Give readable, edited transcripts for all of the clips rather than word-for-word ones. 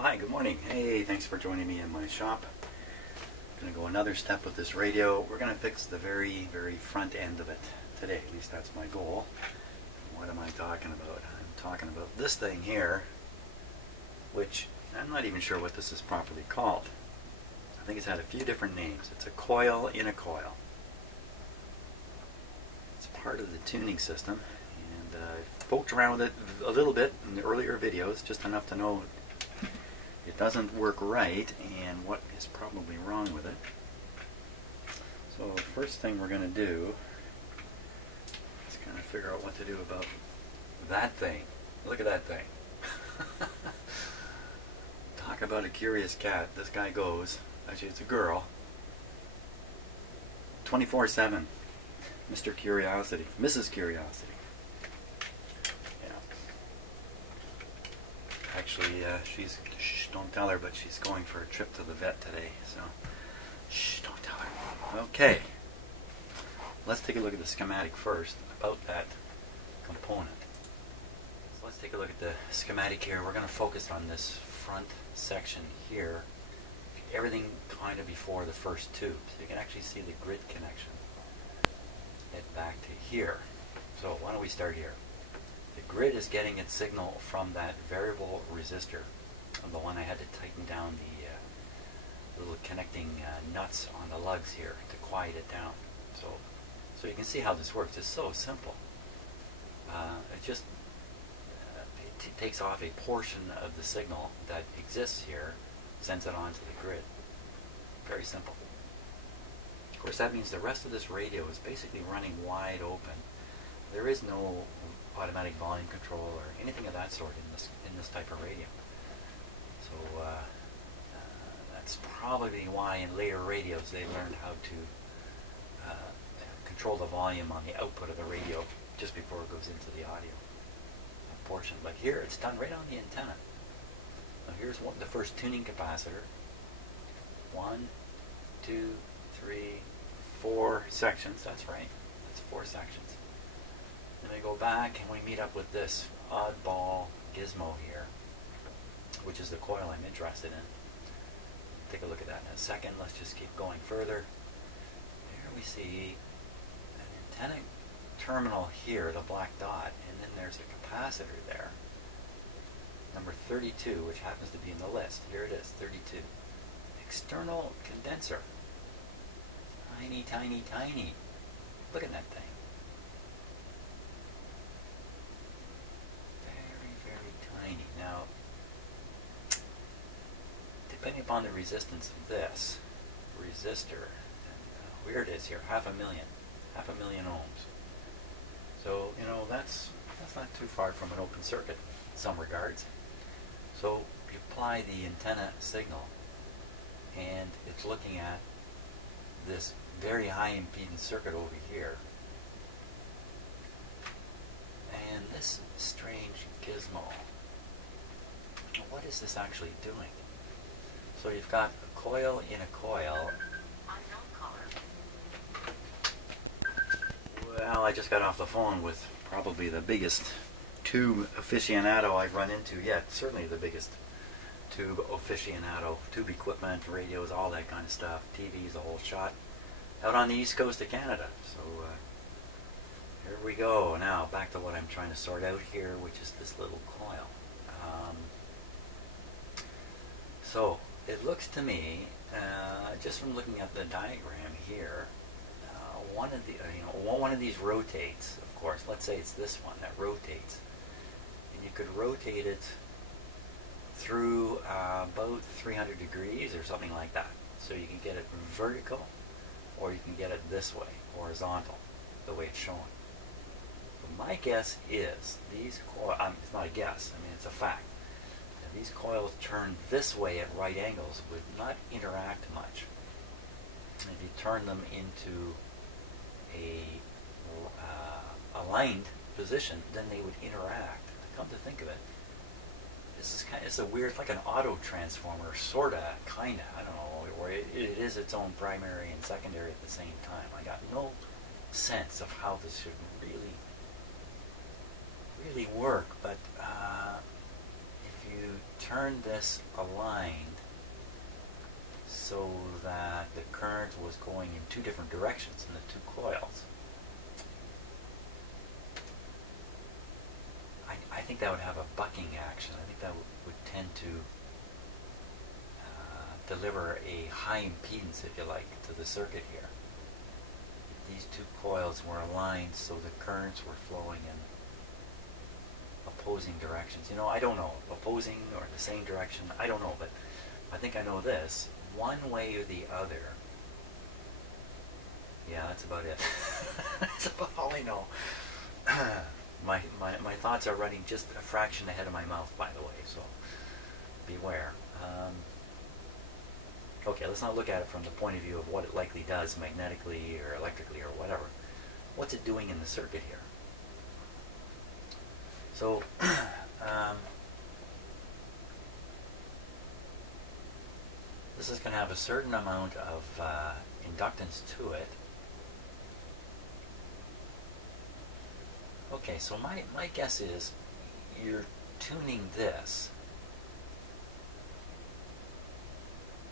Well, hi, good morning. Hey, thanks for joining me in my shop. I'm going to go another step with this radio. We're going to fix the very front end of it today. At least that's my goal. What am I talking about? I'm talking about this thing here, which I'm not even sure what this is properly called. I think it's had a few different names. It's a coil in a coil. It's part of the tuning system, and I've poked around with it a little bit in the earlier videos, just enough to know it doesn't work right and what is probably wrong with it. So first thing we're going to do is kind of figure out what to do about that thing. Look at that thing. Talk about a curious cat. This guy goes, actually it's a girl, 24/7. Mr. Curiosity, Mrs. Curiosity. Actually, shh, don't tell her, but she's going for a trip to the vet today, so shh, don't tell her. Okay, let's take a look at the schematic first about that component. So let's take a look at the schematic here. We're going to focus on this front section here, everything kind of before the first tube, so you can actually see the grid connection. Head back to here. So why don't we start here? The grid is getting its signal from that variable resistor, the one I had to tighten down the little connecting nuts on the lugs here to quiet it down. So you can see how this works. It's so simple. It just it takes off a portion of the signal that exists here, sends it onto the grid. Very simple. Of course, that means the rest of this radio is basically running wide open. There is no automatic volume control or anything of that sort in this type of radio. So that's probably why in later radios they learned how to control the volume on the output of the radio just before it goes into the audio portion. But here it's done right on the antenna. Now here's the first tuning capacitor. 1, 2, 3, 4 sections. That's right. That's 4 sections. Then we go back and we meet up with this oddball gizmo here, which is the coil I'm interested in. Take a look at that in a second. Let's just keep going further. Here we see an antenna terminal here, the black dot, and then there's a capacitor there, number 32, which happens to be in the list. Here it is, 32. External condenser. Tiny, tiny, tiny. Look at that thing. Now, depending upon the resistance of this resistor, and here it is here, half a million ohms. So that's not too far from an open circuit in some regards. So you apply the antenna signal, and it's looking at this very high impedance circuit over here, and this strange gizmo. What is this actually doing? So you've got a coil in a coil. Well, I just got off the phone with probably the biggest tube aficionado I've run into yet. Certainly the biggest tube aficionado. Tube equipment, radios, all that kind of stuff. TVs, the whole shot. Out on the east coast of Canada. So here we go. Now back to what I'm trying to sort out here, which is this little coil. So it looks to me, just from looking at the diagram here, one of these rotates. Of course, let's say it's this one that rotates, and you could rotate it through about 300 degrees or something like that. So you can get it vertical, or you can get it this way, horizontal, the way it's shown. But my guess is these coils. It's not a guess. I mean, it's a fact. These coils turn this way at right angles would not interact much. If you turn them into a aligned position, then they would interact. Come to think of it, it's a weird, like an auto transformer, sorta, kinda. I don't know, where it is its own primary and secondary at the same time. I got no sense of how this should really work, but if you turn this aligned so that the current was going in two different directions in the two coils. I think that would have a bucking action. I think that would tend to deliver a high impedance, if you like, to the circuit here. These two coils were aligned so the currents were flowing in opposing directions. You know, I don't know, opposing or the same direction, I don't know, but I think I know this. One way or the other. Yeah, that's about it. That's about all I know. My thoughts are running just a fraction ahead of my mouth, by the way, so beware. Okay, let's not look at it from the point of view of what it likely does magnetically or electrically or whatever. What's it doing in the circuit here? So, this is going to have a certain amount of inductance to it. Okay, so my guess is you're tuning this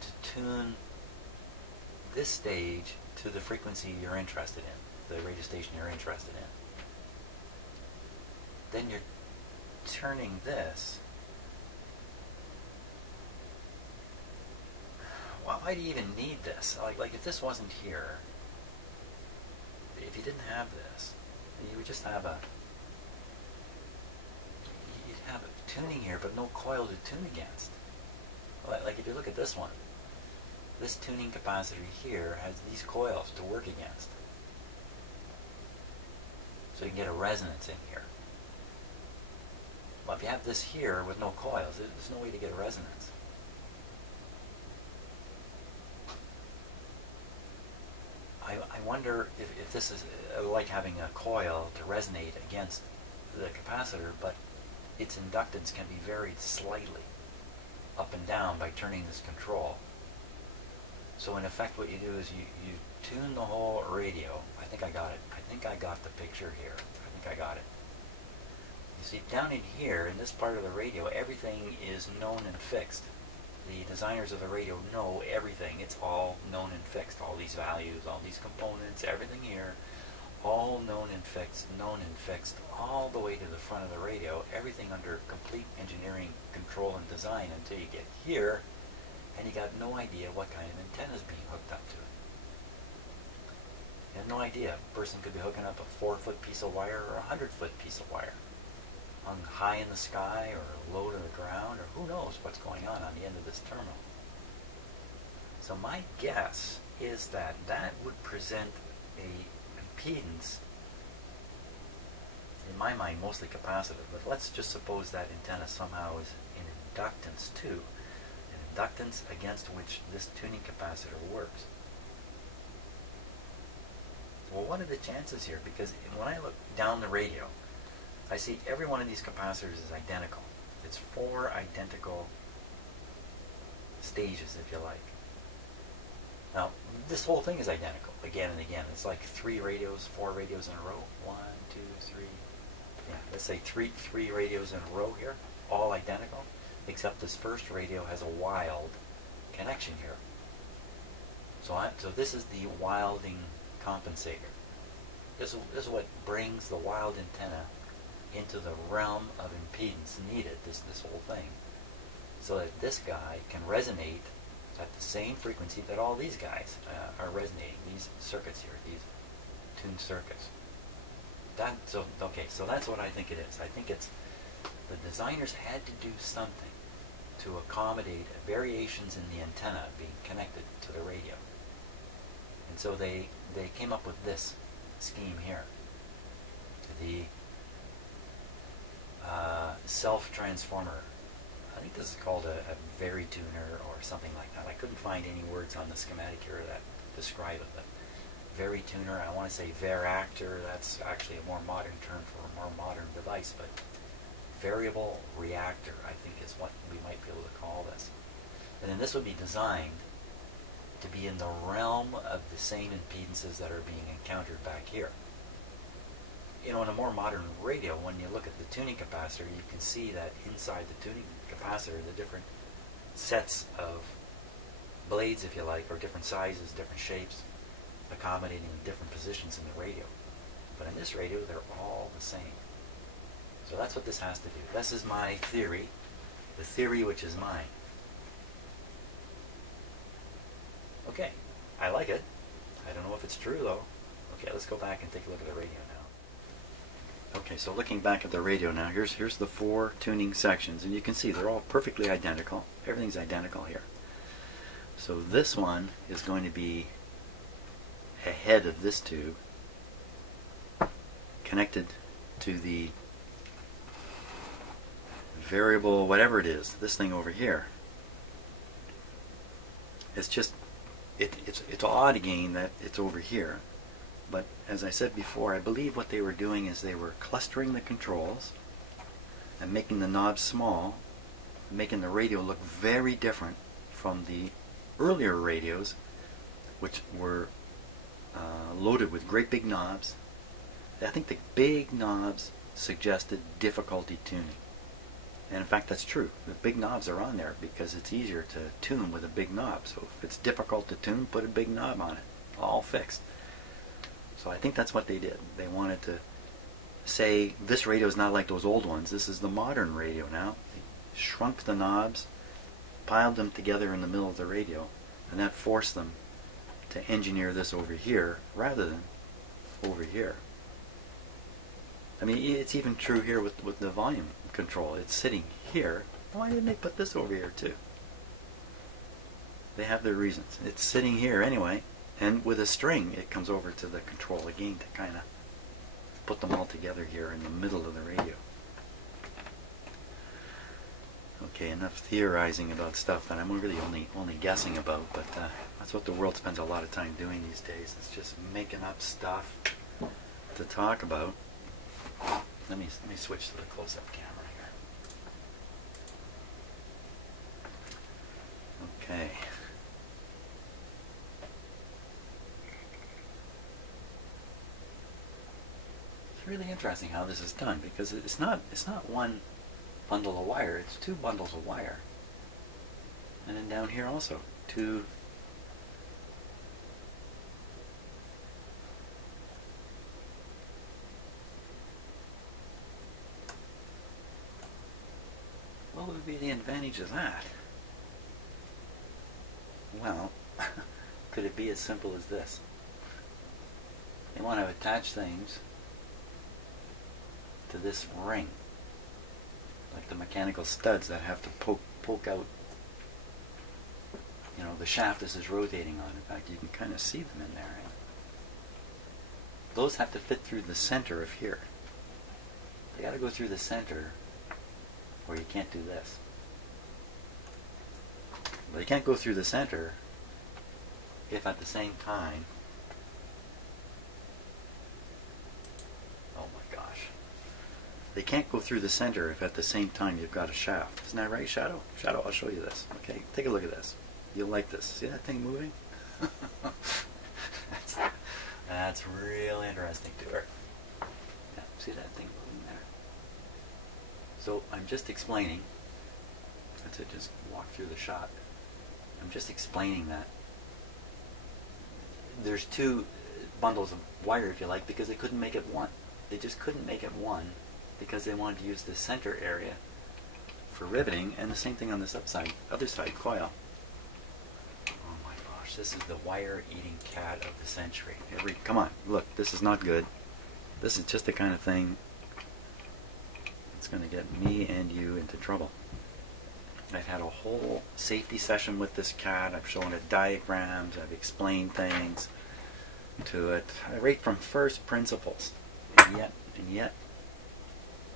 to tune this stage to the frequency you're interested in, the radio station you're interested in. Then you're turning this. Well, why do you even need this? Like if this wasn't here, if you didn't have this, you would just have you'd have a tuning here, but no coil to tune against. Like if you look at this one, this tuning capacitor here has these coils to work against. So you can get a resonance in here. Well, if you have this here with no coils, there's no way to get a resonance. I wonder if this is like having a coil to resonate against the capacitor, but its inductance can be varied slightly up and down by turning this control. So in effect what you do is you tune the whole radio. I think I got it. I think I got the picture here. I think I got it. You see, down in here, in this part of the radio, everything is known and fixed. The designers of the radio know everything. It's all known and fixed. All these values, all these components, everything here, all known and fixed, all the way to the front of the radio, everything under complete engineering control and design until you get here, and you got no idea what kind of antenna is being hooked up to it. You have no idea. A person could be hooking up a 4-foot piece of wire or a 100-foot piece of wire, hung high in the sky or low to the ground, or who knows what's going on the end of this terminal. So my guess is that that would present a impedance, in my mind mostly capacitive, but let's just suppose that antenna somehow is in inductance too, an inductance against which this tuning capacitor works. Well, what are the chances here? Because when I look down the radio, I see every one of these capacitors is identical. It's 4 identical stages, if you like. Now, this whole thing is identical again and again. It's like 4 radios in a row. 1, 2, 3. Yeah, let's say three radios in a row here, all identical, except this first radio has a wild connection here. So this is the wilding compensator. This is what brings the wild antenna into the realm of impedance needed, this whole thing, so that this guy can resonate at the same frequency that all these guys are resonating, these circuits here, these tuned circuits. So that's what I think it is. I think it's the designers had to do something to accommodate variations in the antenna being connected to the radio. And so they came up with this scheme here. The self-transformer. I think this is called a Vari-tuner or something like that. I couldn't find any words on the schematic here that describe it, but Vari-tuner, I want to say Varactor, that's actually a more modern term for a more modern device, but variable reactor, I think is what we might be able to call this. And then this would be designed to be in the realm of the same impedances that are being encountered back here. you know, in a more modern radio, when you look at the tuning capacitor, you can see that inside the tuning capacitor, the different sets of blades, if you like, or different sizes, different shapes, accommodating different positions in the radio. But in this radio, they're all the same. So that's what this has to do. This is my theory, the theory which is mine. Okay, I like it. I don't know if it's true though. Okay, let's go back and take a look at the radio now. Okay, so looking back at the radio now, here's the 4 tuning sections, and you can see they're all perfectly identical. Everything's identical here. So this one is going to be ahead of this tube, connected to the variable, whatever it is, this thing over here. It's just, it's odd again that it's over here. But as I said before, I believe what they were doing is they were clustering the controls and making the knobs small, making the radio look very different from the earlier radios, which were loaded with great big knobs. I think the big knobs suggested difficulty tuning. And in fact, that's true. The big knobs are on there because it's easier to tune with a big knob. So if it's difficult to tune, put a big knob on it. All fixed. So I think that's what they did. They wanted to say, this radio is not like those old ones. This is the modern radio now. They shrunk the knobs, piled them together in the middle of the radio, and that forced them to engineer this over here rather than over here. I mean, it's even true here with the volume control. It's sitting here. Why didn't they put this over here too? They have their reasons. It's sitting here anyway, and with a string it comes over to the control again to kind of put them all together here in the middle of the radio. Okay, enough theorizing about stuff that I'm really only guessing about, but that's what the world spends a lot of time doing these days. It's just making up stuff to talk about. Let me switch to the close-up camera here. Okay. It's really interesting how this is done, because it's not one bundle of wire, it's 2 bundles of wire. And then down here also 2. What would be the advantage of that? Well, could it be as simple as this? You want to attach things to this ring, like the mechanical studs that have to poke out, you know, the shaft this is rotating on. In fact, you can kind of see them in there. Right? Those have to fit through the center of here. They got to go through the center, or you can't do this. But you can't go through the center if at the same time, oh my gosh, they can't go through the center if at the same time you've got a shaft. Isn't that right, Shadow? Shadow, I'll show you this. Okay, take a look at this. You'll like this. See that thing moving? That's real interesting to her. Yeah, see that thing moving there? So I'm just explaining. That's it, just walk through the shot. I'm just explaining that there's 2 bundles of wire, if you like, because they couldn't make it one. They just couldn't make it one because they wanted to use the center area for riveting, and the same thing on this other side coil. Oh my gosh, this is the wire-eating cat of the century. Come on, look, this is not good. This is just the kind of thing that's going to get me and you into trouble. I've had a whole safety session with this cat. I've shown it diagrams. I've explained things to it. Right from first principles. And yet,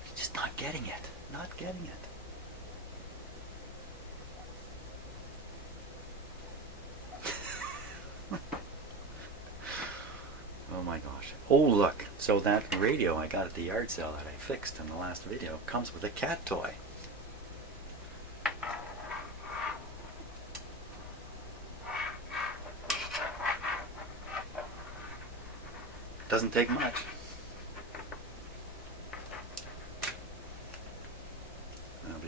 it's just not getting it. Not getting it. Oh my gosh. Oh look. So that radio I got at the yard sale that I fixed in the last video comes with a cat toy. Doesn't take much.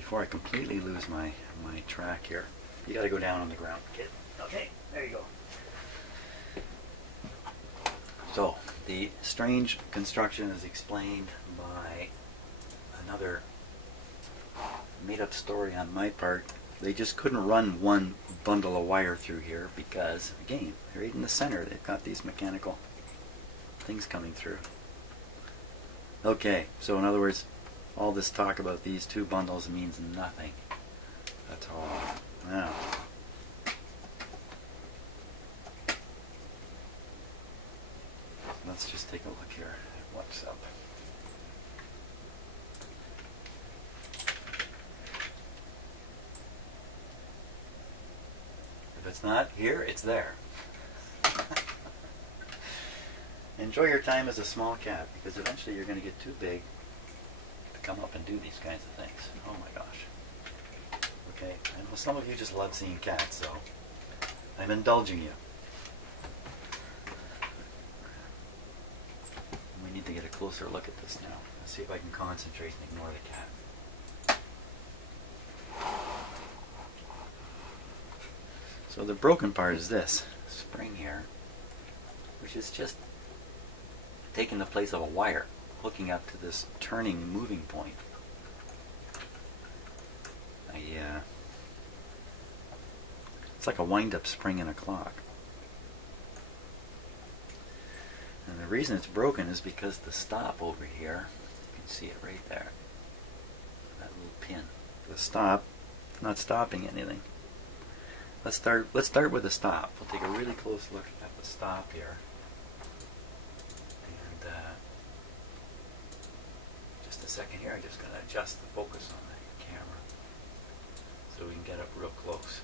before I completely lose my track here, you got to go down on the ground, kid. Okay, there you go. So, the strange construction is explained by another made-up story on my part. They just couldn't run one bundle of wire through here because, again, right in the center, they've got these mechanical things coming through. Okay, so in other words, all this talk about these two bundles means nothing at all. Now, let's just take a look here at what's up. If it's not here, it's there. Enjoy your time as a small cat, because eventually you're going to get too big to come up and do these kinds of things. Oh my gosh. Okay, I know some of you just love seeing cats, so I'm indulging you. We need to get a closer look at this now. Let's see if I can concentrate and ignore the cat. So the broken part is this spring here, which is just taking the place of a wire hooking up to this turning moving point. It's like a wind-up spring in a clock. And the reason it's broken is because the stop over here, you can see it right there, that little pin. The stop, not stopping anything. Let's start with the stop. We'll take a really close look at the stop here. And just a second here, I just got to adjust the focus on the camera so we can get up real close.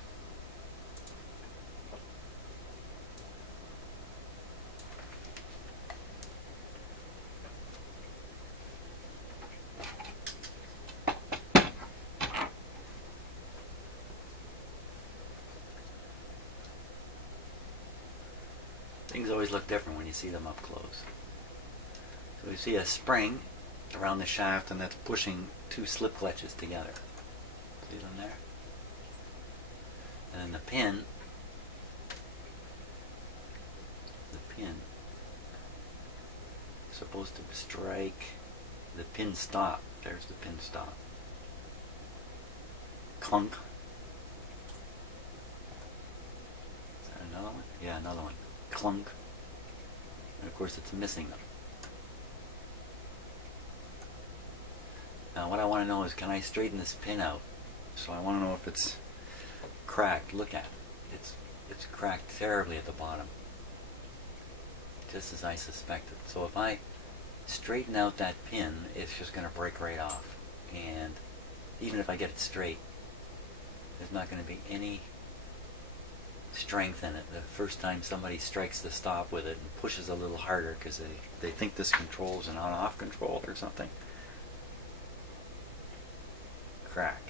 Things always look different when you see them up close. So we see a spring around the shaft, and that's pushing two slip clutches together. See them there? And then the pin is supposed to strike the pin stop. There's the pin stop. Clunk. Is that another one? Yeah, another one. Clunk. And of course it's missing them. Now what I want to know is, can I straighten this pin out? So I want to know if it's cracked. Look at it. It's cracked terribly at the bottom. Just as I suspected. So if I straighten out that pin, it's just going to break right off. And even if I get it straight, there's not going to be any strength in it. The first time somebody strikes the stop with it and pushes a little harder because they think this controls an on-off control or something. Crack.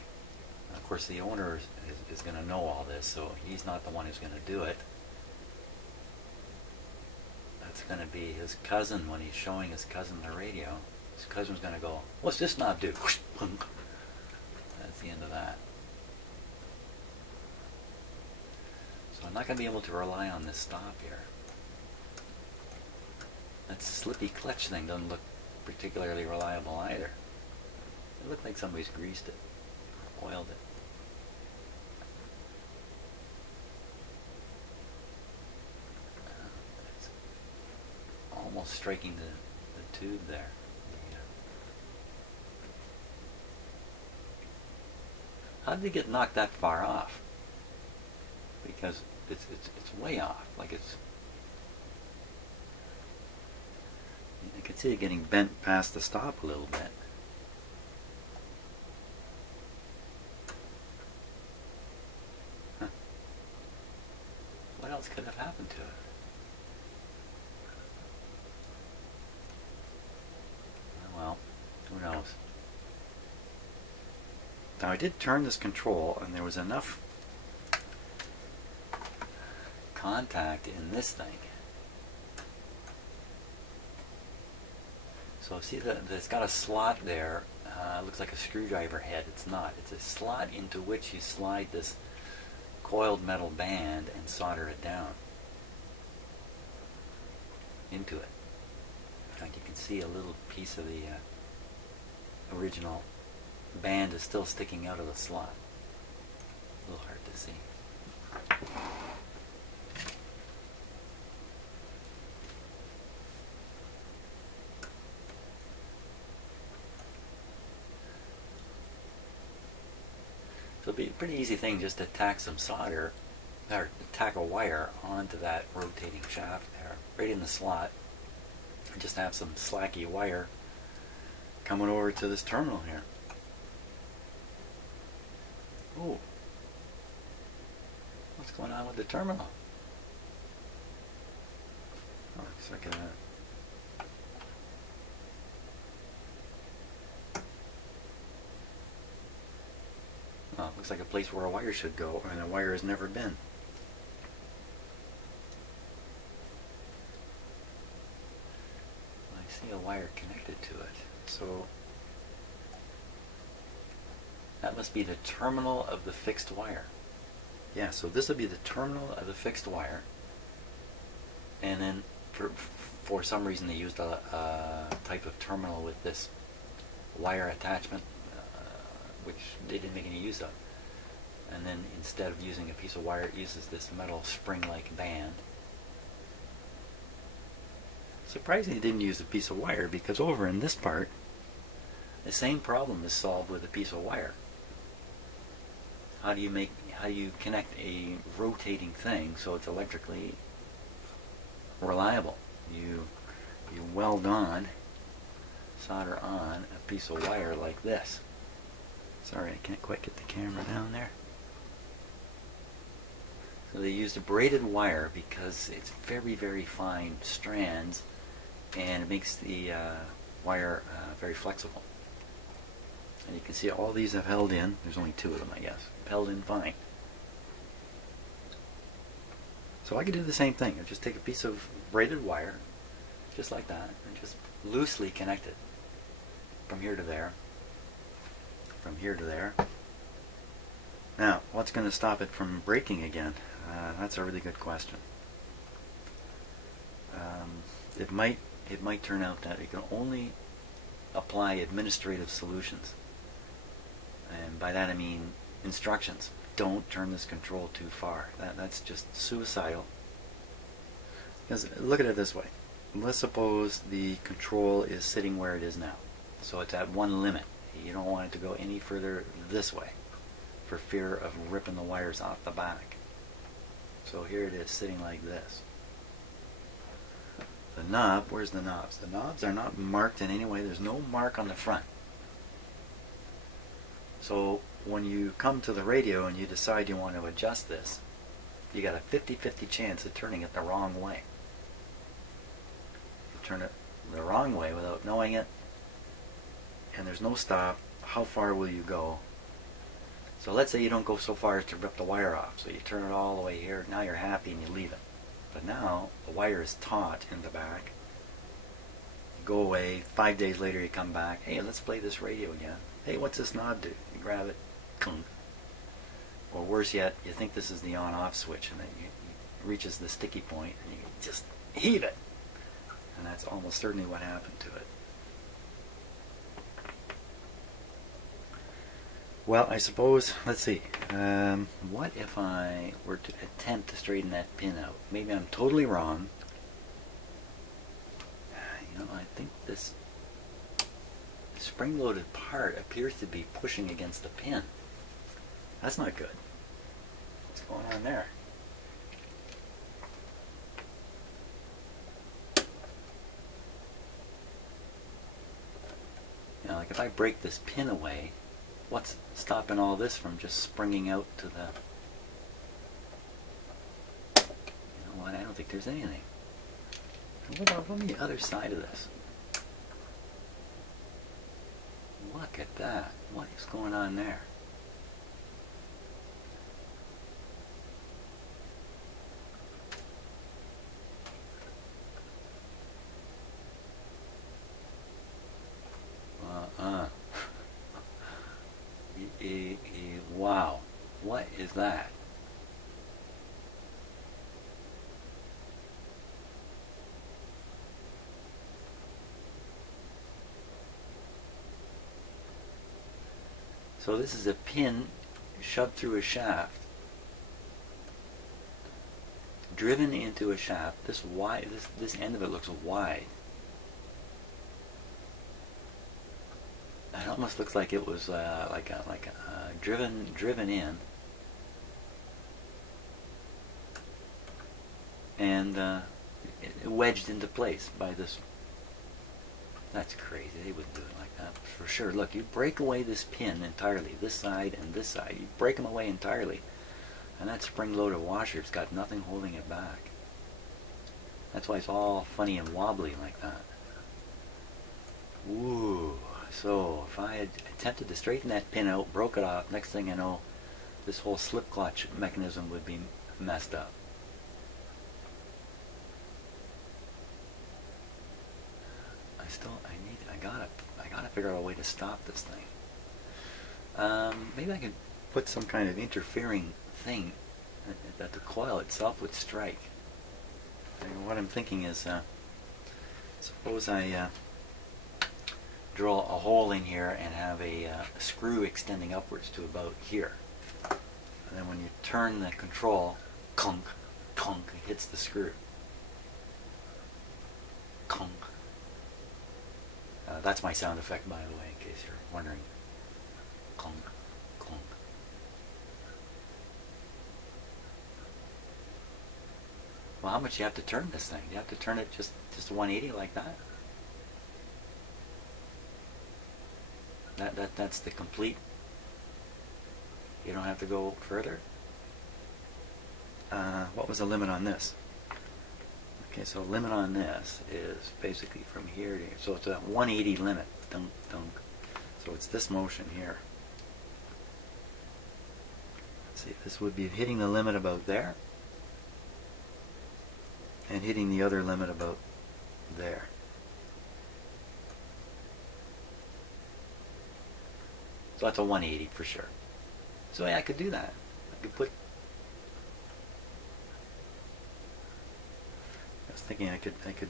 And of course the owner is going to know all this, so he's not the one who's going to do it. That's going to be his cousin when he's showing his cousin the radio. His cousin's going to go, "What's this knob do?" That's the end of that. So I'm not going to be able to rely on this stop here. That slippy clutch thing doesn't look particularly reliable either. It looked like somebody's greased it or oiled it. It's almost striking the tube there. How did they get knocked that far off? Because it's way off. Like I could see it getting bent past the stop a little bit. Huh. What else could have happened to it? Well, who knows? Now I did turn this control, and there was enough contact in this thing. So see that it's got a slot there, looks like a screwdriver head. It's not. It's a slot into which you slide this coiled metal band and solder it down into it. Like you can see a little piece of the original band is still sticking out of the slot. A little hard to see. So it'll be a pretty easy thing just to tack some solder, or tack a wire onto that rotating shaft there, right in the slot. And just have some slacky wire coming over to this terminal here. Oh, what's going on with the terminal? Oh, looks like a looks like a place where a wire should go, and a wire has never been. I see a wire connected to it, so that must be the terminal of the fixed wire. Yeah, so this would be the terminal of the fixed wire, and then for some reason they used a type of terminal with this wire attachment, which they didn't make any use of. And then instead of using a piece of wire, it uses this metal spring-like band. Surprisingly, it didn't use a piece of wire, because over in this part, the same problem is solved with a piece of wire. How do you connect a rotating thing so it's electrically reliable? You weld on, solder on a piece of wire like this. Sorry, I can't quite get the camera down there. So they used a braided wire because it's very, very fine strands, and it makes the wire very flexible. And you can see all these have held in. There's only two of them, I guess. Held in fine. So I could do the same thing. I just take a piece of braided wire, just like that, and just loosely connect it from here to there. From here to there. Now, what's going to stop it from breaking again? That's a really good question. It might turn out that it can only apply administrative solutions, and by that I mean instructions. Don't turn this control too far. That's just suicidal. Because look at it this way. Let's suppose the control is sitting where it is now, so it's at one limit. You don't want it to go any further this way for fear of ripping the wires off the back. So here it is sitting like this. The knob, where's the knobs? The knobs are not marked in any way. There's no mark on the front. So when you come to the radio and you decide you want to adjust this, you got a 50-50 chance of turning it the wrong way. You turn it the wrong way without knowing it, and there's no stop. How far will you go? So let's say you don't go so far as to rip the wire off. So you turn it all the way here. Now you're happy and you leave it. But now the wire is taut in the back. You go away. 5 days later you come back. Hey, let's play this radio again. Hey, what's this knob do? You grab it. Kunk. Or worse yet, you think this is the on-off switch, and then it reaches the sticky point and you just heave it. And that's almost certainly what happened to it. Well, I suppose, let's see, what if I were to attempt to straighten that pin out? Maybe I'm totally wrong. You know, I think this spring-loaded part appears to be pushing against the pin. That's not good. What's going on there? You know, like if I break this pin away, what's stopping all this from just springing out to the... You know what, I don't think there's anything. What about on the other side of this? Look at that. What is going on there? with that. So this is a pin shoved through a shaft, driven into a shaft. This wide, this end of it looks wide. It almost looks like it was driven in, and wedged into place by this. That's crazy. They wouldn't do it like that for sure. Look, you break away this pin entirely, this side and this side. You break them away entirely, and that spring-loaded washer's got nothing holding it back. That's why it's all funny and wobbly like that. Ooh. So if I had attempted to straighten that pin out, broke it off, next thing I know, this whole slip clutch mechanism would be messed up. I gotta figure out a way to stop this thing. Maybe I could put some kind of interfering thing that the coil itself would strike. And what I'm thinking is, suppose I drill a hole in here and have a screw extending upwards to about here. And then when you turn the control, clunk, clunk, it hits the screw. Clunk. That's my sound effect, by the way, in case you're wondering. Clunk, clunk. Well, how much do you have to turn this thing? Do you have to turn it just 180 like that? That's the complete. You don't have to go further. What was the limit on this? Okay, so the limit on this is basically from here to here. So it's a 180 limit. Dunk, dunk. So it's this motion here. Let's see, this would be hitting the limit about there, and hitting the other limit about there. So that's a 180 for sure. So yeah, I could do that. I could put. I was thinking I could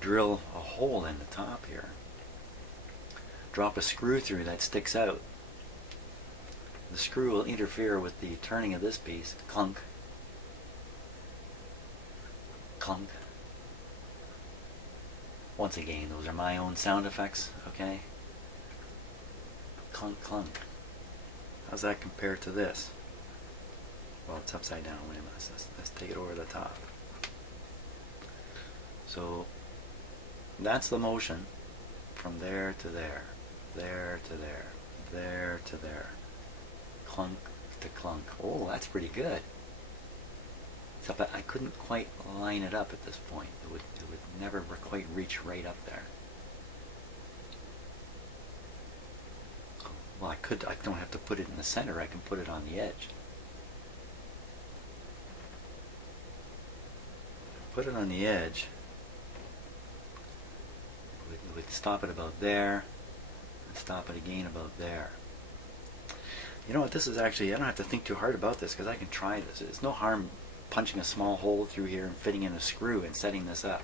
drill a hole in the top here. Drop a screw through that sticks out. The screw will interfere with the turning of this piece. Clunk. Clunk. Once again, those are my own sound effects, okay? Clunk, clunk. How's that compare to this? Well, it's upside down. Wait a minute. Let's take it over the top. So that's the motion from there to there, there to there, there to there, clunk to clunk. Oh, that's pretty good. Except that I couldn't quite line it up at this point. It would never quite reach right up there. Well, I don't have to put it in the center. I can put it on the edge. Put it on the edge. It would stop it about there, and stop it again about there. You know what, this is actually, I don't have to think too hard about this because I can try this. It's no harm punching a small hole through here and fitting in a screw and setting this up.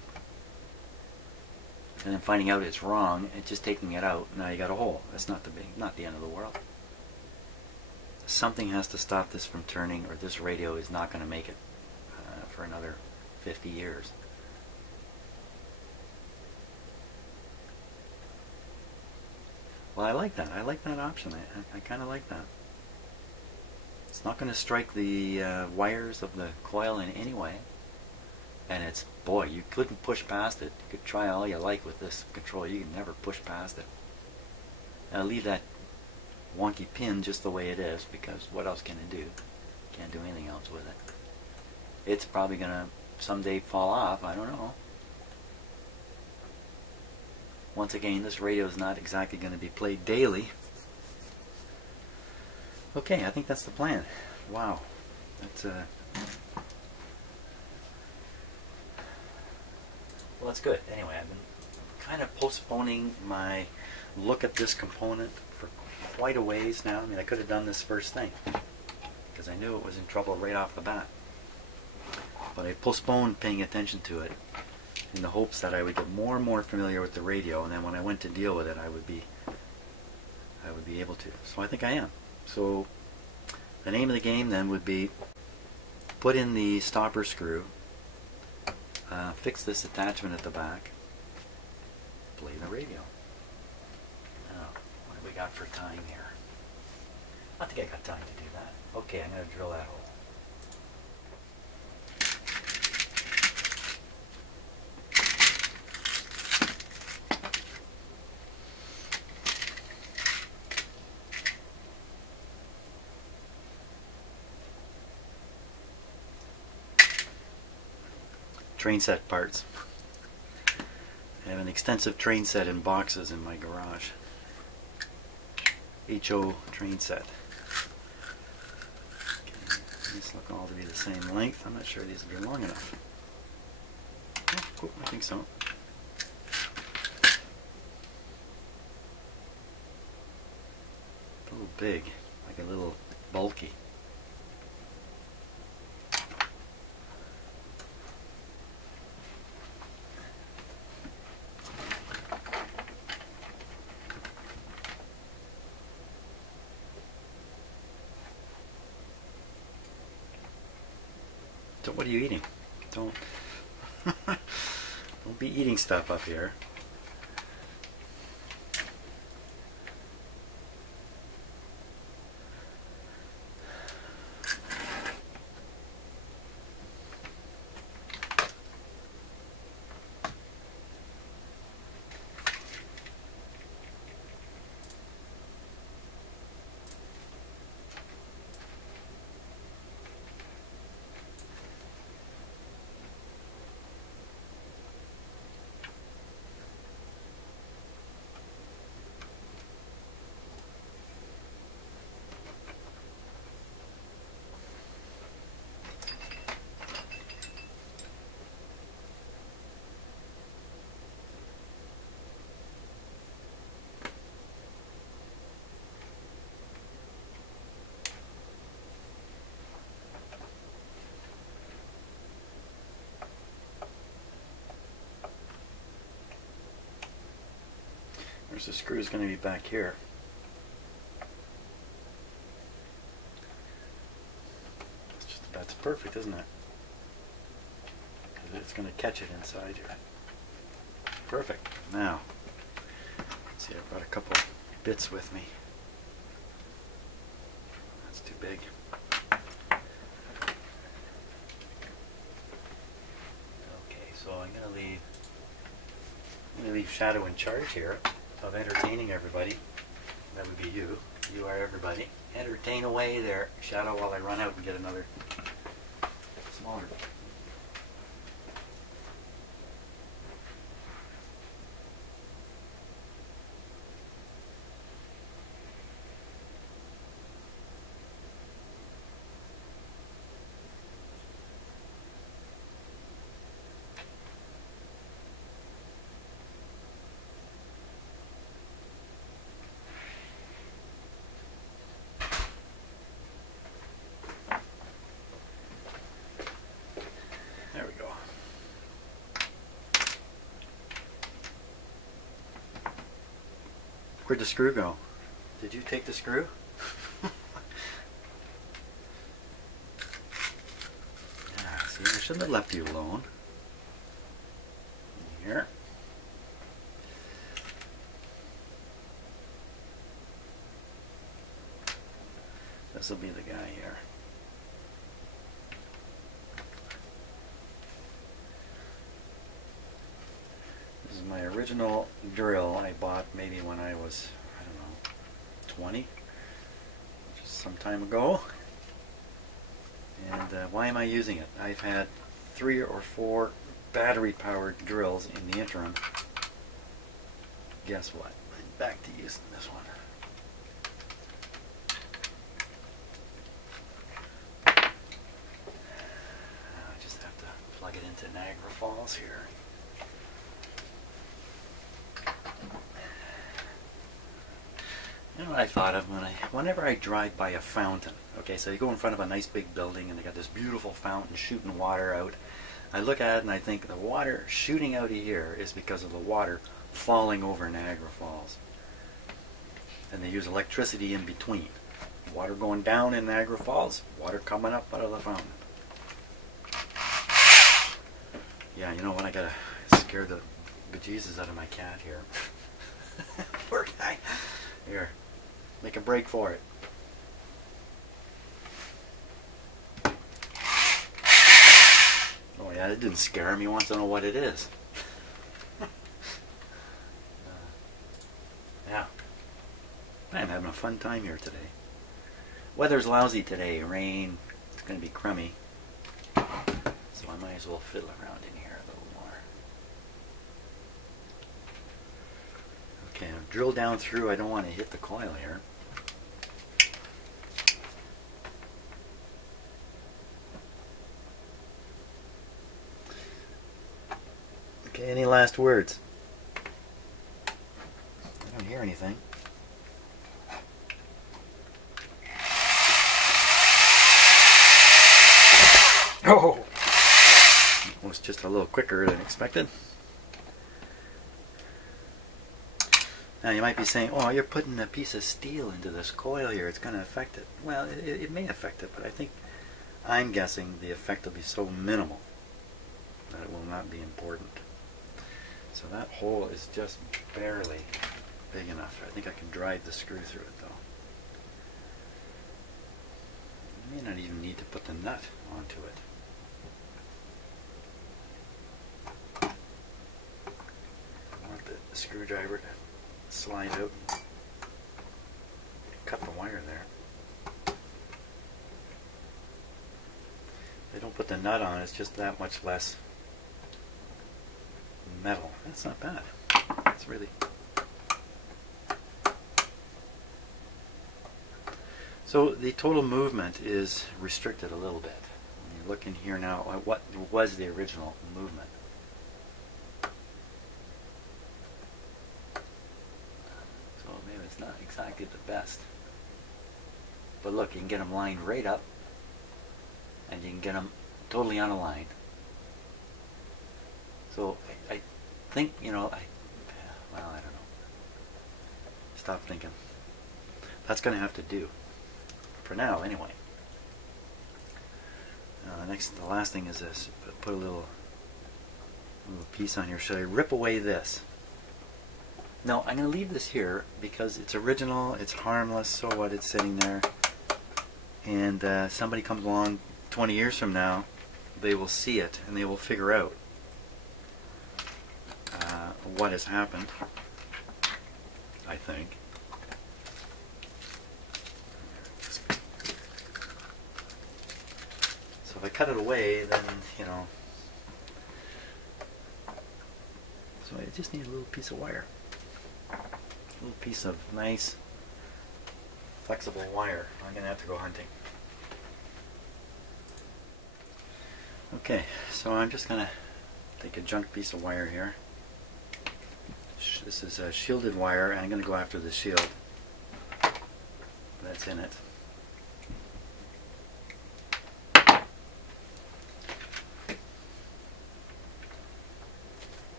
And then finding out it's wrong and just taking it out. Now you got a hole. That's not the end of the world. Something has to stop this from turning, or this radio is not going to make it for another 50 years. Well, I like that. I like that option. I kind of like that. It's not going to strike the wires of the coil in any way. And it's, boy, you couldn't push past it. You could try all you like with this control. You can never push past it. Now leave that wonky pin just the way it is, because what else can it do? Can't do anything else with it. It's probably going to someday fall off. I don't know. Once again, this radio is not exactly going to be played daily. Okay, I think that's the plan. Wow. That's well, that's good. Anyway, I've been kind of postponing my look at this component for quite a ways now. I mean, I could have done this first thing. because I knew it was in trouble right off the bat. But I postponed paying attention to it in the hopes that I would get more and more familiar with the radio, and then when I went to deal with it, I would be able to. So I think I am. So the name of the game then would be put in the stopper screw, fix this attachment at the back, play the radio. Now, what do we got for time here? I think I got time to do that. Okay, I'm going to drill that hole. Train set parts. I have an extensive train set in boxes in my garage. HO train set. Okay, these look all to be the same length. I'm not sure these will be long enough. Oh, cool, I think so. A little big, like a little bulky. So what are you eating? Don't be eating stuff up here. The screw is going to be back here. That's perfect, isn't it? Because it's going to catch it inside here. Perfect. Now, let's see, I've got a couple bits with me. That's too big. Okay, so I'm going to leave Shadow in charge here of entertaining everybody. That would be you. You are everybody. Entertain away there, Shadow, while I run out and get another smaller. Where'd the screw go? Did you take the screw? See, I shouldn't have left you alone. Here. This will be the guy here. This is my original drill I bought maybe when I was, I don't know, 20, which is some time ago. And why am I using it? I've had 3 or 4 battery-powered drills in the interim. Guess what? I'm back to using this one. I just have to plug it into Niagara Falls here. You know what I thought of whenever I drive by a fountain? Okay, so you go in front of a nice big building and they got this beautiful fountain shooting water out. I look at it and I think the water shooting out of here is because of the water falling over Niagara Falls. And they use electricity in between. Water going down in Niagara Falls, water coming up out of the fountain. Yeah, you know what? I gotta scare the bejesus out of my cat here. Poor guy. Here, make a break for it. Oh yeah, it didn't scare him. He wants to know what it is. Yeah. I'm having a fun time here today. Weather's lousy today. Rain. It's going to be crummy. So I might as well fiddle around in here a little more. Okay, I'll drill down through. I don't want to hit the coil here. Okay, any last words? I don't hear anything. Oh! It was just a little quicker than expected. Now you might be saying, oh, you're putting a piece of steel into this coil here, it's going to affect it. Well, it may affect it, but I'm guessing the effect will be so minimal that it will not be important. So that hole is just barely big enough. I think I can drive the screw through it though. I may not even need to put the nut onto it. I want the screwdriver to slide out and cut the wire there. If I don't put the nut on, it's just that much less metal. That's not bad. It's really... So the total movement is restricted a little bit. When you look in here now at what was the original movement. So maybe it's not exactly the best. But look, you can get them lined right up and you can get them totally unaligned. So I think, you know, well, I don't know. Stop thinking. That's going to have to do. For now, anyway. The last thing is this. Put a little piece on here. Should I rip away this? No, I'm going to leave this here because it's original, it's harmless, so what, it's sitting there. And somebody comes along 20 years from now, they will see it and they will figure out what has happened, I think. So if I cut it away, then, you know, so I just need a little piece of wire. A little piece of nice, flexible wire. I'm going to have to go hunting. Okay, so I'm just going to take a junk piece of wire here. This is a shielded wire, and I'm going to go after the shield that's in it. Oh,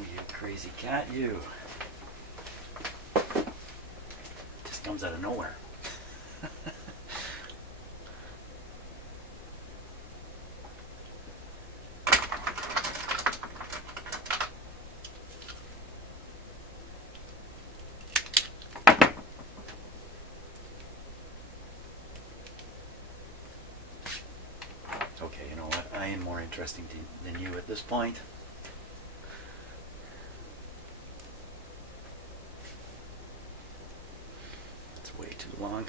you crazy cat, you. Just comes out of nowhere. Okay, you know what? I am more interesting than you at this point. It's way too long.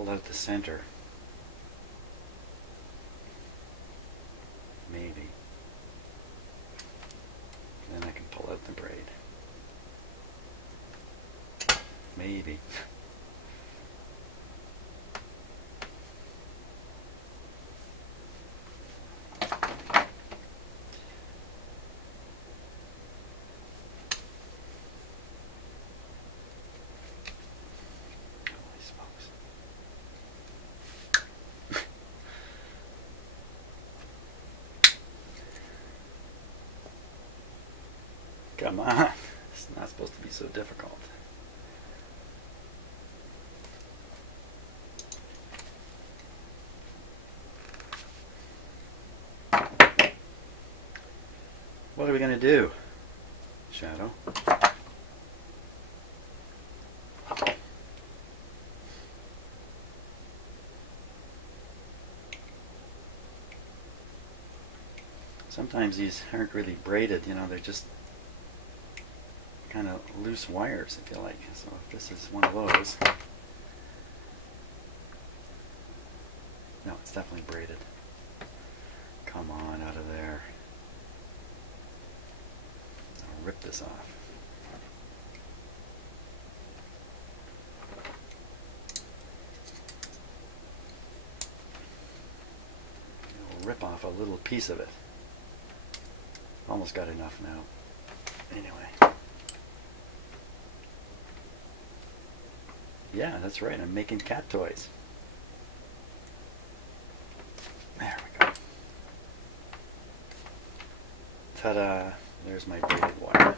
pull out the center. Maybe. Then I can pull out the braid. Maybe. Come on, it's not supposed to be so difficult. What are we going to do, Shadow? Sometimes these aren't really braided, you know, they're just kind of loose wires, if you like. So if this is one of those, no, it's definitely braided. Come on, out of there. I'll rip this off. I'll rip off a little piece of it. Almost got enough now. Anyway. Yeah, that's right. I'm making cat toys. There we go. Ta-da! There's my braided wire.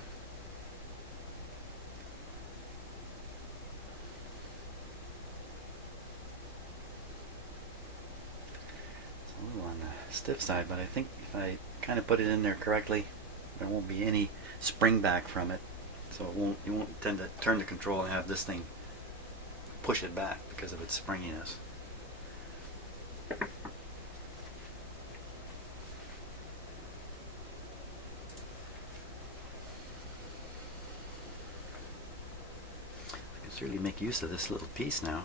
It's a little on the stiff side, but I think if I kind of put it in there correctly, there won't be any spring back from it. So you won't tend to turn the control and have this thing push it back because of its springiness. I can certainly make use of this little piece now.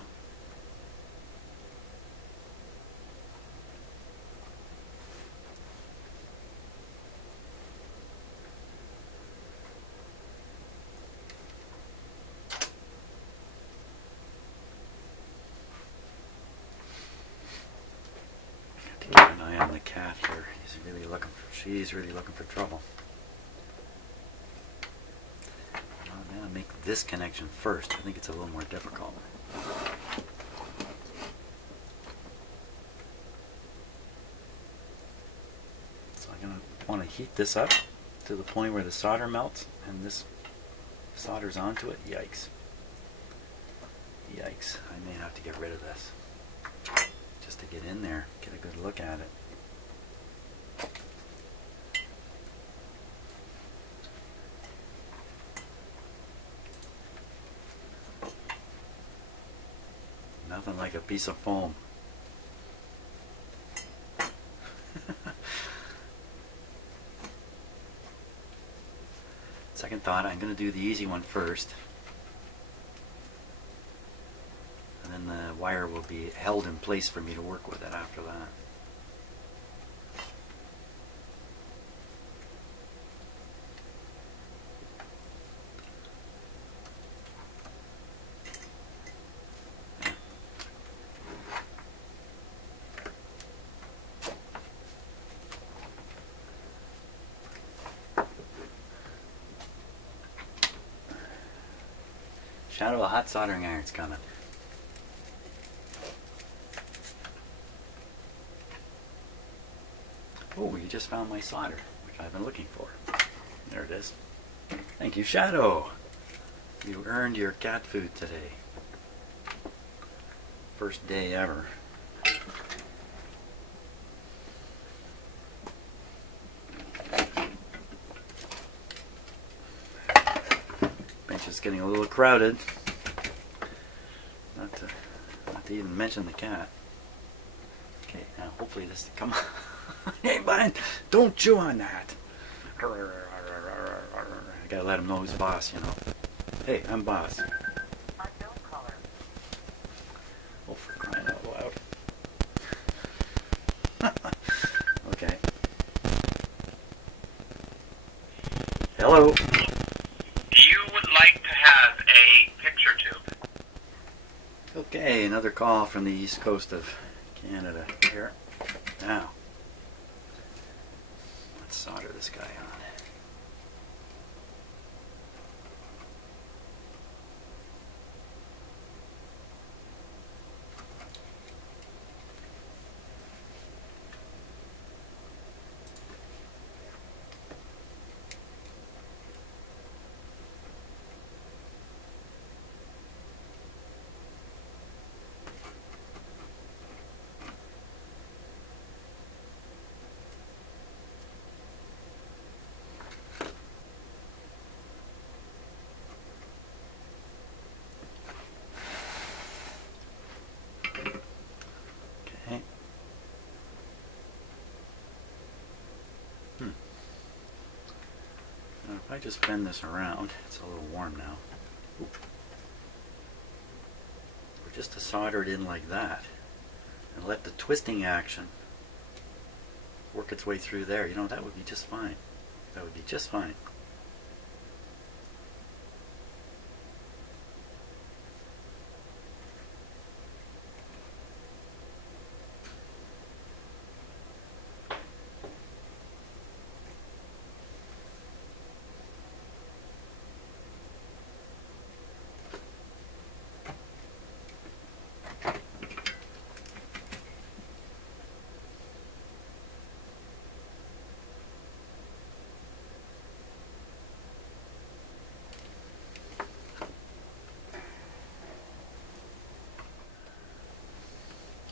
Keep an eye on the cat here. She's really looking for trouble. I'm going to make this connection first. I think it's a little more difficult. So I'm going to want to heat this up to the point where the solder melts and this solders onto it. Yikes. Yikes. I may have to get rid of this just to get in there, get a good look at it. Nothing like a piece of foam. Second thought, I'm going to do the easy one first. And then the wire will be held in place for me to work with it after that. Shadow, a hot soldering iron's coming. Oh, you just found my solder, which I've been looking for. There it is. Thank you, Shadow. You earned your cat food today. First day ever. Bench is getting a little crowded. Not to even mention the cat. Okay, now hopefully this, come on. Hey, man, don't chew on that. I gotta let him know who's boss, you know. Hey, I'm boss. Oh, for crying Hello. You would like to have a picture tube. Okay, another call from the east coast of Canada here. Now, let's solder this guy on. Okay. Now if I just bend this around, it's a little warm now. Oop. Or just to solder it in like that and let the twisting action work its way through there. You know, that would be just fine. That would be just fine.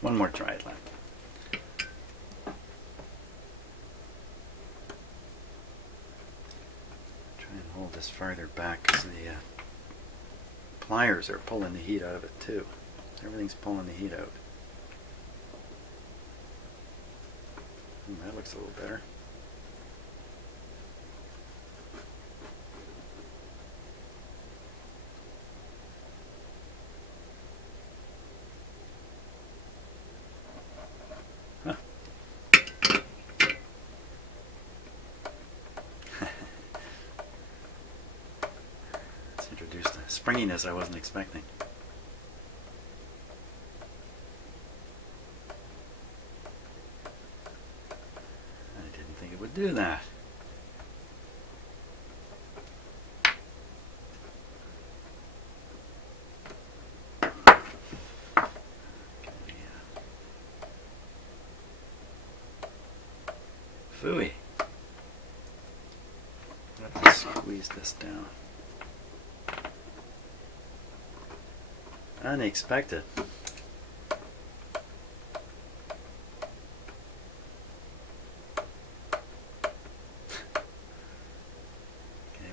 One more try at that. Try and hold this farther back because the pliers are pulling the heat out of it too. Everything's pulling the heat out. That looks a little better. Introduced a springiness I wasn't expecting. I didn't think it would do that. Phooey. I have to squeeze this down. Unexpected. Okay,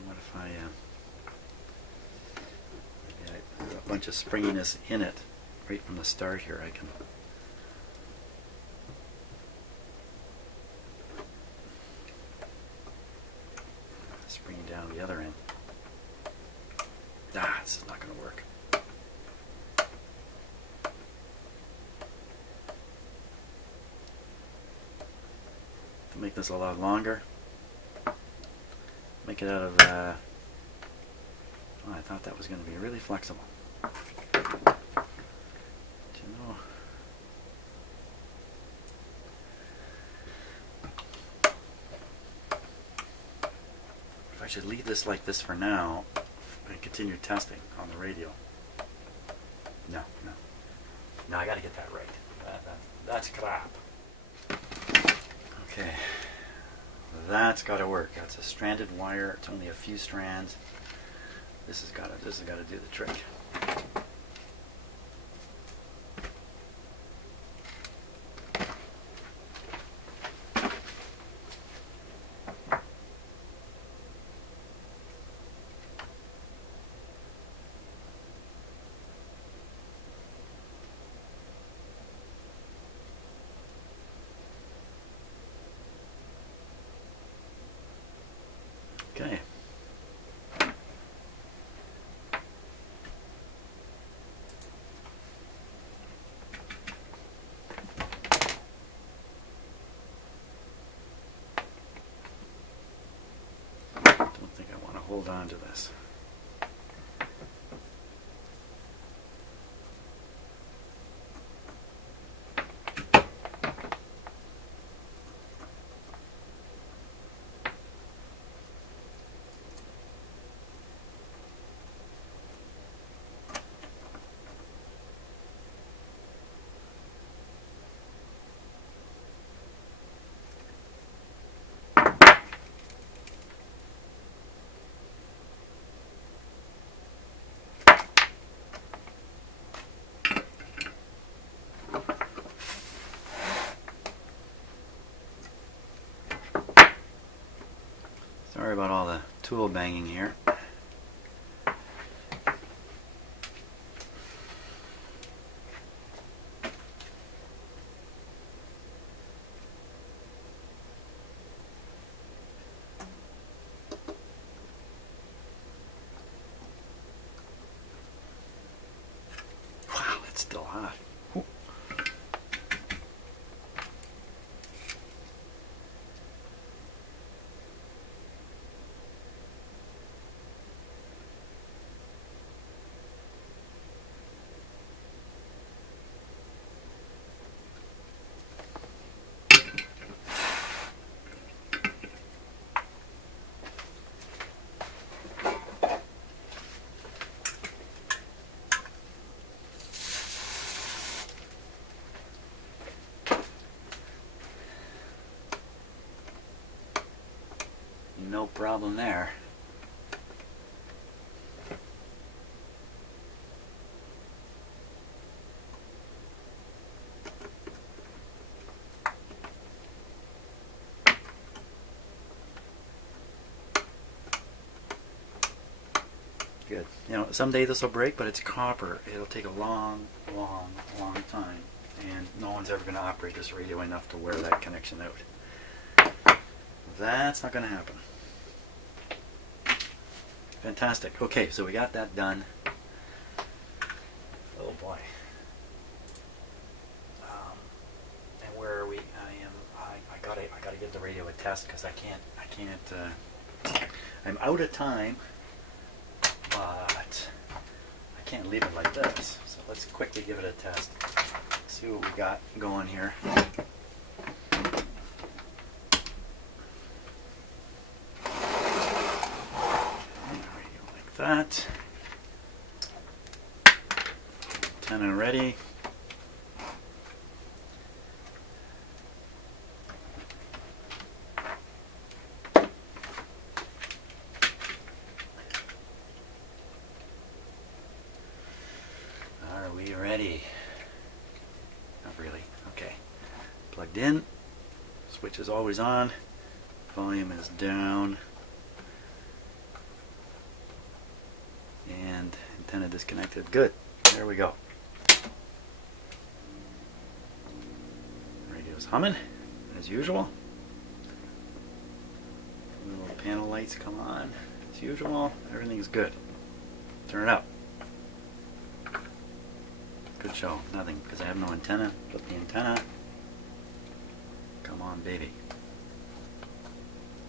what if I maybe I put a bunch of springiness in it right from the start here. I can spring down the other end. Ah, this is not going to work. To make this a lot longer, make it out of oh, I thought that was going to be really flexible. But you know, if I should leave this like this for now and continue testing on the radio. No, I got to get that right. That's crap. Okay, that's got to work. That's a stranded wire. It's only a few strands. This has got to do the trick. Okay. Don't think I hold on to this. Sorry about all the tool banging here. Wow, it's still hot. Ooh. No problem there. Good. You know, someday this will break, but it's copper. It'll take a long, long, long time, and no one's ever going to operate this radio enough to wear that connection out. That's not going to happen. Fantastic. Okay, so we got that done. Oh boy. And where are we? I gotta give the radio a test because I can't. I'm out of time, but I can't leave it like this. So let's quickly give it a test. See what we got going here. That antenna ready. Are we ready? Not really. Okay. Plugged in. Switch is always on. Volume is down. And antenna disconnected. Good. There we go. Radio's humming as usual. Little panel lights come on as usual. Everything's good. Turn it up. Good show. Nothing because I have no antenna. Put the antenna. Come on, baby.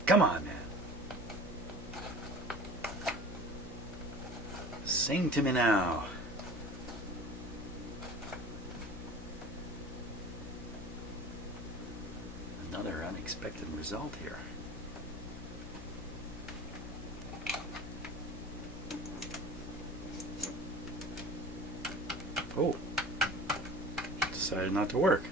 Come on, man. Sing to me now. Another unexpected result here. Oh, decided not to work.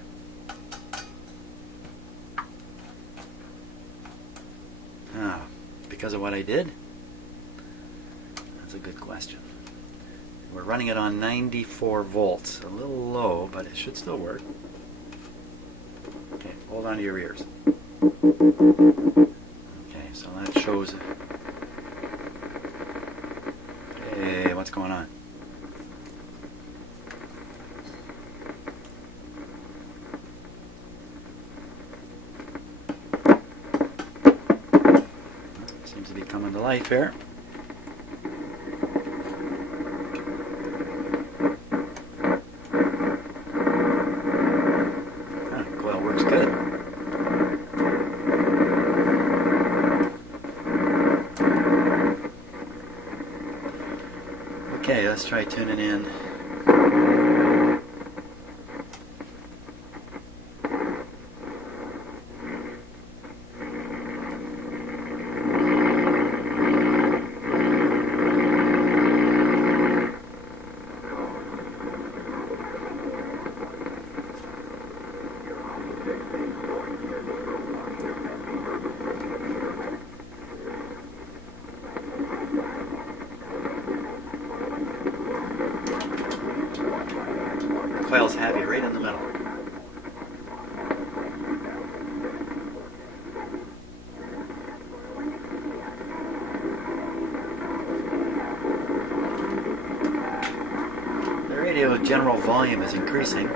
Ah, because of what I did? That's a good question. We're running it on 94 volts. A little low, but it should still work. Okay, hold on to your ears. Okay, so that shows... Hey, what's going on? Seems to be coming to life here. let's try tuning in. Coil's heavy, right in the middle. The radio general volume is increasing.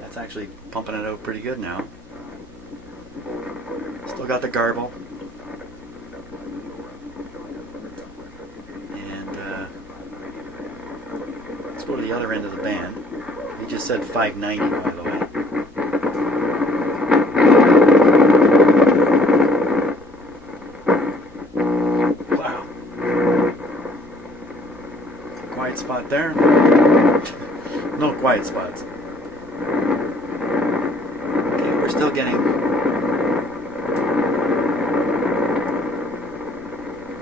That's actually pumping it out pretty good now. Still got the garble. Let's go to the other end of the band. He just said 590, by the way. Wow. Quiet spot there. No quiet spots. Okay, we're still getting...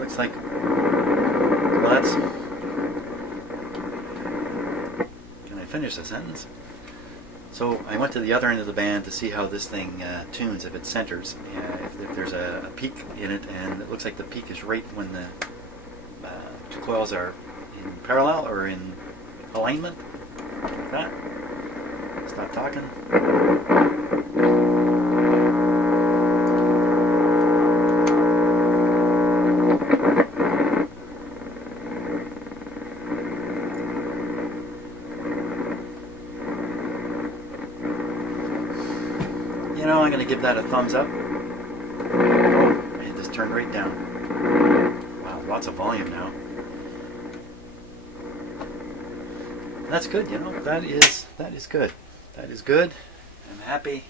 Looks like... Well, that's... Finish the sentence. So I went to the other end of the band to see how this thing tunes, if it centers, if there's a peak in it, and it looks like the peak is right when the two coils are in parallel or in alignment. Like that. Stop talking. You know, I'm going to give that a thumbs up. Oh, it just turned right down. Wow, lots of volume now. That's good, you know. That is good. That is good. I'm happy.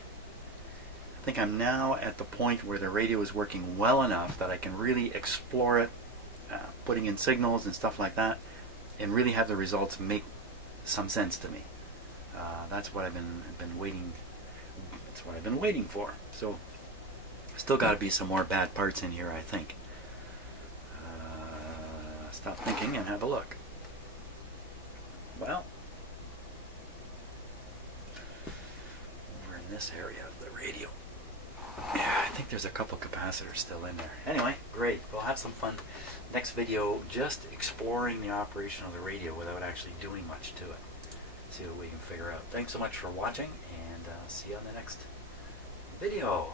I think I'm now at the point where the radio is working well enough that I can really explore it, putting in signals and stuff like that, and really have the results make some sense to me. That's what I've been waiting. That's what I've been waiting for. So, still got to be some more bad parts in here, I think. Stop thinking and have a look. Well, over in this area of the radio, yeah, I think there's a couple capacitors still in there. Anyway, great. We'll have some fun. Next video, just exploring the operation of the radio without actually doing much to it. See what we can figure out. Thanks so much for watching, and see you on the next video.